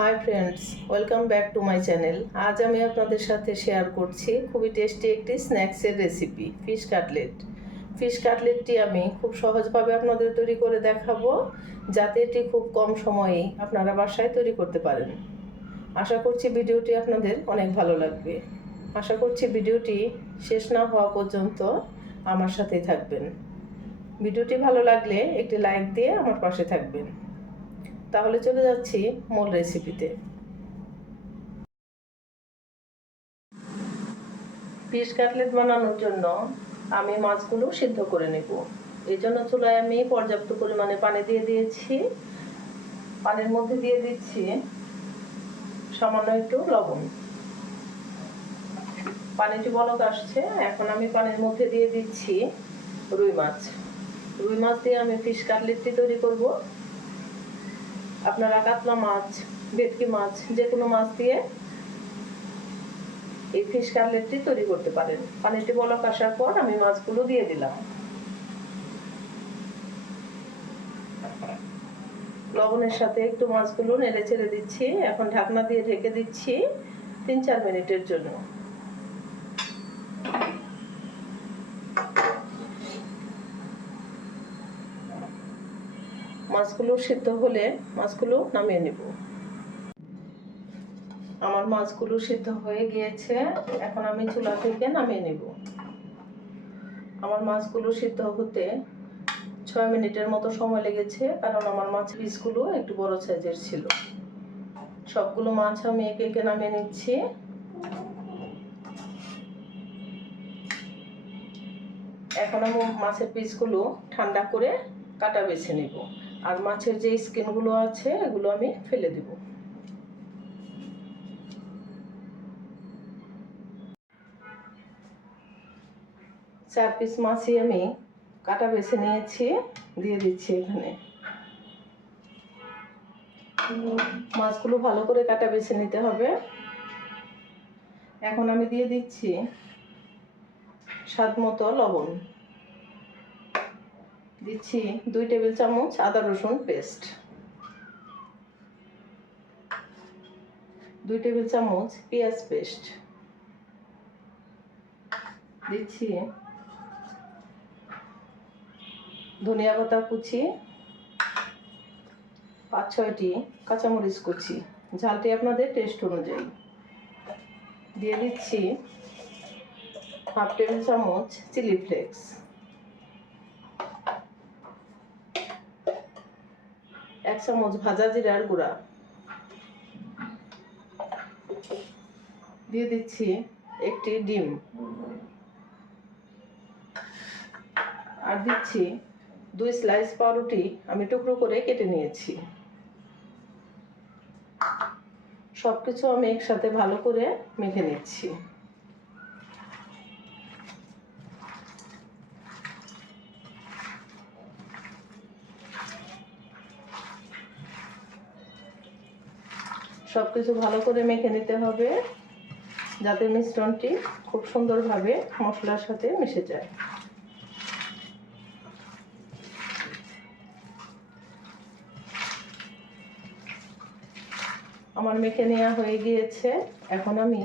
Hi friends welcome back to my channel আজ আমি আপনাদের সাথে শেয়ার করছি খুবই টেস্টি একটি স্ন্যাক্সের রেসিপি ফিশ কাটলেট ফিশ কাটলেটটি আমি খুব সহজভাবে আপনাদের তৈরি করে দেখাবো, যাতে এটি খুব কম সময়েই আপনারা বাসায় তৈরি করতে পারেন। আশা করছি ভিডিওটি আপনাদের অনেক ভালো লাগবে। আশা করছি ভিডিওটি শেষ না হওয়া পর্যন্ত আমার সাথেই থাকবেন। ভিডিওটি ভালো লাগলে একটি লাইক দিয়ে আমার পাশে থাকবেন। তাহলে চলে যাচ্ছি মূল রেসিপিতে ফিশ কাটলেট বানানোর জন্য আমি মাছগুলো সিদ্ধ করে নেব। এই জন্য চুলায় আমি পর্যাপ্ত পরিমাণে পানি দিয়ে দিয়েছি। পানির মধ্যে দিয়ে দিচ্ছি সামান্য একটু লবণ। পানিটি বলক আসছে, এখন আমি পানির মধ্যে দিয়ে দিচ্ছি রুই মাছ। রুই মাছ দিয়ে আমি ফিশ কাটলেটটি তৈরি করব। আপনারা কাতলা মাছ, ভেটকি মাছ, যে কোনো মাছ দিয়ে এই ফিশ কাটলেটটি তৈরি করতে পারেন। পানিটি বলক আসার পর আমি মাছগুলো দিয়ে দিলাম। লবণের সাথে একটু মাছগুলো নেড়ে ছেড়ে দিচ্ছি। এখন ঢাকনা দিয়ে ঢেকে দিচ্ছি তিন চার মিনিটের জন্য। মাছগুলো সিদ্ধ হলে মাছগুলো নামিয়ে নেব। আমার মাছগুলো সিদ্ধ হয়ে গিয়েছে, এখন আমি চুলা থেকে নামিয়ে নেব। আমার মাছগুলো সিদ্ধ হতে ছয় মিনিটের মতো সময় লেগেছে, কারণ আমার মাছ পিসগুলো একটু বড় সাইজের ছিল। সবগুলো মাছ আমি একে একে নামিয়ে নিচ্ছি। এখন আমি মাছের পিসগুলো ঠান্ডা করে কাটা বেছে নেব। আর মাছের যে স্কিনগুলো আছে, এগুলো আমি ফেলে দেব। চার পিস মাছই আমি কাটা বেছে নিয়েছি, দিয়ে দিচ্ছি এখানে। মাছগুলো ভালো করে কাটা বেছে নিতে হবে। এখন আমি দিয়ে দিচ্ছি স্বাদ মতো লবণ। দিচ্ছি দুই টেবিল চামচ আদা রসুন পেস্ট। দুই টেবিল চামচ পেঁয়াজ পেস্ট। দিচ্ছি ধনিয়া পাতা কুচি, পাঁচ ছয়টি কাঁচামরিচ কুচি। ঝালটি আপনাদের টেস্ট অনুযায়ী। দিয়ে দিচ্ছি হাফ টেবিল চামচ চিলি ফ্লেক্স। এক চামচ ভাজা জিরার গুঁড়া। দিয়ে দিচ্ছি একটি ডিম। আর দিচ্ছি দুই স্লাইস পাউরুটি আমি টুকরো করে কেটে নিয়েছি। সব কিছু আমি একসাথে ভালো করে মেখে নিচ্ছি। সব কিছু ভালো করে মেখে নিতে হবে, যাতে মিশ্রণটি খুব সুন্দরভাবে মশলার সাথে মিশে যায়। আমার মেখে নেওয়া হয়ে গিয়েছে। এখন আমি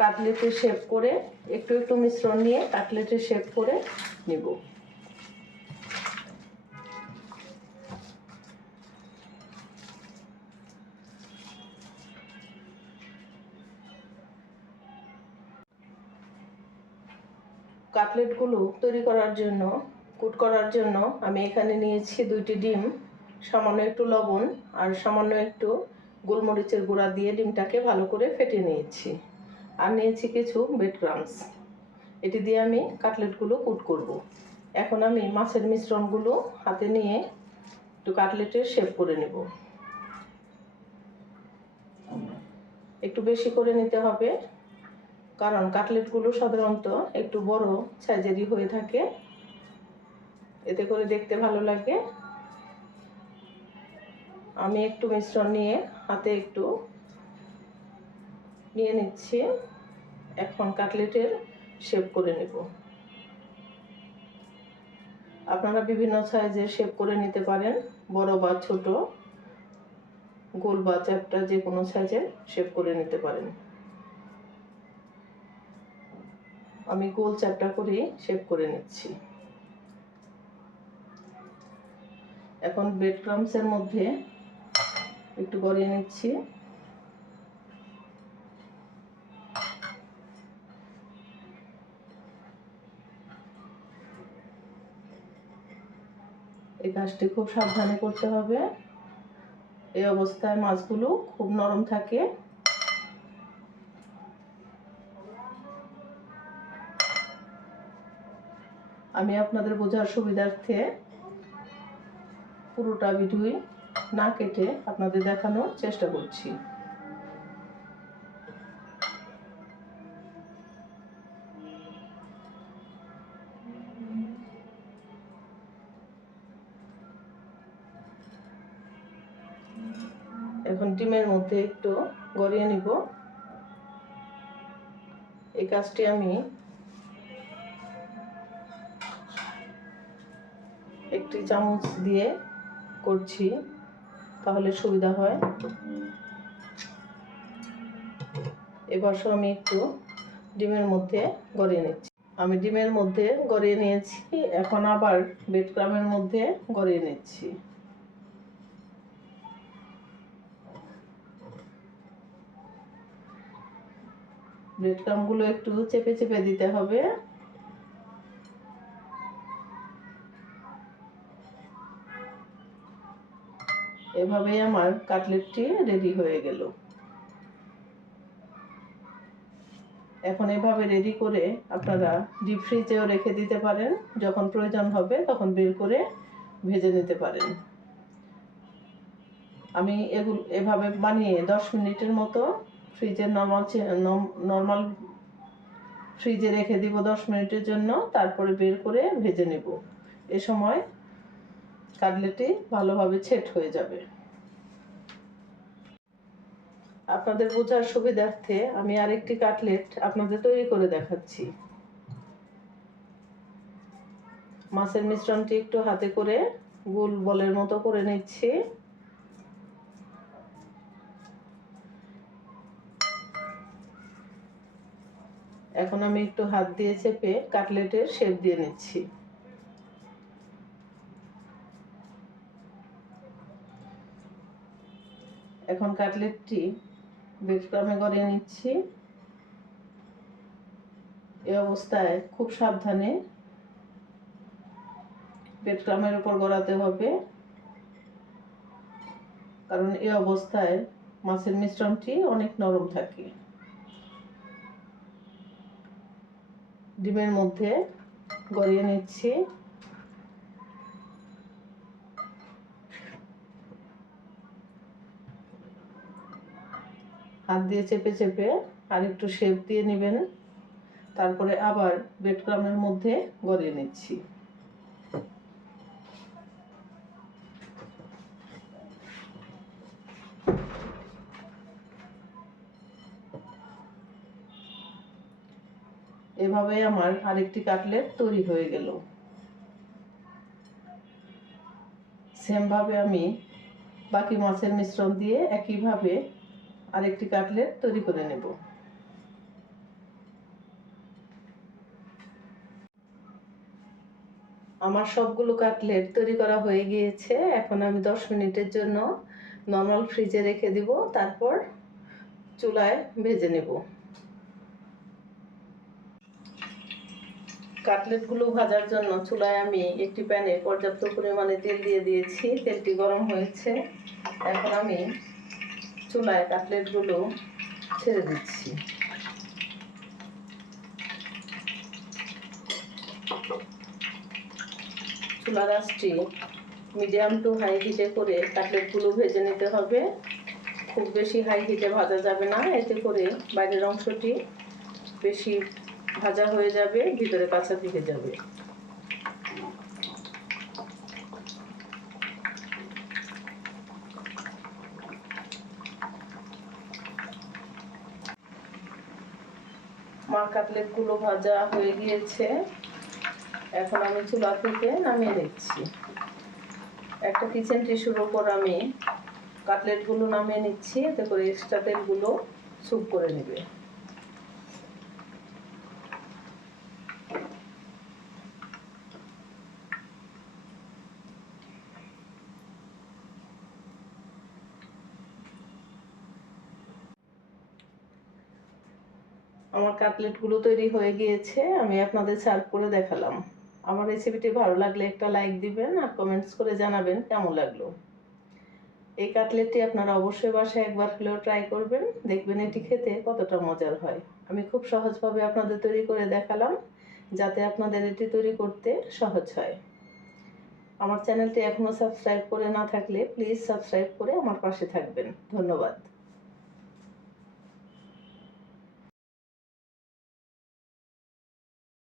কাটলেটের শেপ করে একটু একটু মিশ্রণ নিয়ে কাটলেটের শেপ করে নিব। কাটলেটগুলো তৈরি করার জন্য, কুট করার জন্য আমি এখানে নিয়েছি দুইটি ডিম, সামান্য একটু লবণ আর সামান্য একটু গোলমরিচের গুঁড়া দিয়ে ডিমটাকে ভালো করে ফেটে নিয়েছি। আর নিয়েছি কিছু বেড ক্রামস এটি দিয়ে আমি কাটলেটগুলো কুট করব। এখন আমি মাছের মিশ্রণগুলো হাতে নিয়ে একটু কাটলেটের শেপ করে নেব। একটু বেশি করে নিতে হবে। কারণ কাটলেটগুলো সাধারণত একটু বড় সাইজেরই হয়ে থাকে। এতে করে দেখতে ভালো লাগে। আমি একটু মিশ্রণ নিয়ে হাতে একটু নিয়ে নিচ্ছি। এখন কাটলেটের শেপ করে নেব। আপনারা বিভিন্ন সাইজের শেপ করে নিতে পারেন, বড় বা ছোট। গোল বা চ্যাপটা যে কোনো সাইজের শেপ করে নিতে পারেন। আমি গোল চ্যাপটা করে শেপ করে নিচ্ছি। এখন ব্রেড ক্রামসের মধ্যে একটু গড়িয়ে নিচ্ছি। এই কাজটি খুব সাবধানে করতে হবে। এই অবস্থায় মাছগুলো খুব নরম থাকে। আমি আপনাদের বোঝার সুবিধার্থে পুরোটা ভিডিওই না কেটে আপনাদের দেখানোর চেষ্টা করছি। এখন ডিমের মধ্যে একটু গড়িয়ে নিব। এই কাজটি আমি একটি চামচ দিয়ে করছি, তাহলে সুবিধা হয়। এবার আমি একটু ডিমের মধ্যে গড়িয়ে নিচ্ছি। আমি ডিমের মধ্যে গড়িয়ে নিয়েছি, এখন আবার বেড ক্রামের মধ্যে গড়িয়ে নিচ্ছি। ব্রেড ক্রামগুলো একটু চেপে চেপে দিতে হবে। এভাবেই আমার কাটলেটটি রেডি হয়ে গেল। এখন এভাবে রেডি করে আপনারা ডিপ ফ্রিজেও রেখে দিতে পারেন। যখন প্রয়োজন হবে তখন বের করে ভেজে নিতে পারেন। আমি এগুলো, এভাবে বানিয়ে দশ মিনিটের মতো ফ্রিজে নর্মাল নর্মাল ফ্রিজে রেখে দিব দশ মিনিটের জন্য। তারপরে বের করে ভেজে নেব। এ সময় কাটলেটটি ভালোভাবে ছেট হয়ে যাবে। আপনাদের বোঝার সুবিধার্থে আমি আরেকটি কাটলেট আপনাদের তৈরি করে দেখাচ্ছি। মাছের মিশ্রণটি একটু হাতে করে গোল বলের মতো করে নিচ্ছি। এখন আমি একটু হাত দিয়ে চেপে কাটলেটের শেপ দিয়ে নিচ্ছি। এখন কাটলেটটি বেডক্রামে গড়িয়ে নিচ্ছি। এই অবস্থায় খুব সাবধানে বেডক্রামের উপর গড়াতে হবে। কারণ এই অবস্থায় মাছের মিশ্রণটি অনেক নরম থাকে। ডিমের মধ্যে গড়িয়ে নিচ্ছি। হাত দিয়ে চেপে চেপে আর একটু শেপ দিয়ে নেবেন। তারপরে আবার বেডক্রামের মধ্যে গড়িয়ে নিচ্ছি। এভাবে আমার আরেকটি কাটলেট তৈরি হয়ে গেল। সেমভাবে আমি বাকি মাছের মিশ্রণ দিয়ে একইভাবে আরেকটি কাটলেট তৈরি করে নেব। আমার সবগুলো কাটলেট তৈরি করা হয়ে গিয়েছে। এখন আমি দশ মিনিটের জন্য নর্মাল ফ্রিজে রেখে দিব, তারপর চুলায় ভেজে নেব। কাটলেটগুলো ভাজার জন্য চুলায় আমি একটি প্যানে পর্যাপ্ত পরিমাণে তেল দিয়ে দিয়েছি। তেলটি গরম হয়েছে। এখন আমি চুলায় কাটলেটগুলো ছেড়ে দিচ্ছি। চুলা আঁচটি মিডিয়াম টু হাই হিটে করে কাটলেটগুলো ভেজে নিতে হবে। খুব বেশি হাই হিটে ভাজা যাবে না, এতে করে বাইরের অংশটি বেশি ভাজা হয়ে যাবে, ভিতরে কাঁচা থেকে যাবে। কাটলেটগুলো ভাজা হয়ে গিয়েছে। এখন আমি চুলা থেকে নামিয়ে নিচ্ছি। একটা কিচেন টিস্যুর ওপর আমি কাটলেটগুলো নামিয়ে নিচ্ছি। এতে করে এক্সট্রা তেলগুলো স্যুপ করে নেবে। আমার কাটলেটগুলো তৈরি হয়ে গিয়েছে, আমি আপনাদের সার্ভ করে দেখালাম। আমার রেসিপিটি ভালো লাগলে একটা লাইক দিবেন আর কমেন্টস করে জানাবেন কেমন লাগল। এই কাটলেটটি আপনারা অবশ্যই বাসায় একবার হলেও ট্রাই করবেন, দেখবেন এটি খেতে কতটা মজার হয়। আমি খুব সহজভাবে আপনাদের তৈরি করে দেখালাম, যাতে আপনাদের এটি তৈরি করতে সহজ হয়। আমার চ্যানেলটি এখনও সাবস্ক্রাইব করে না থাকলে প্লিজ সাবস্ক্রাইব করে আমার পাশে থাকবেন। ধন্যবাদ।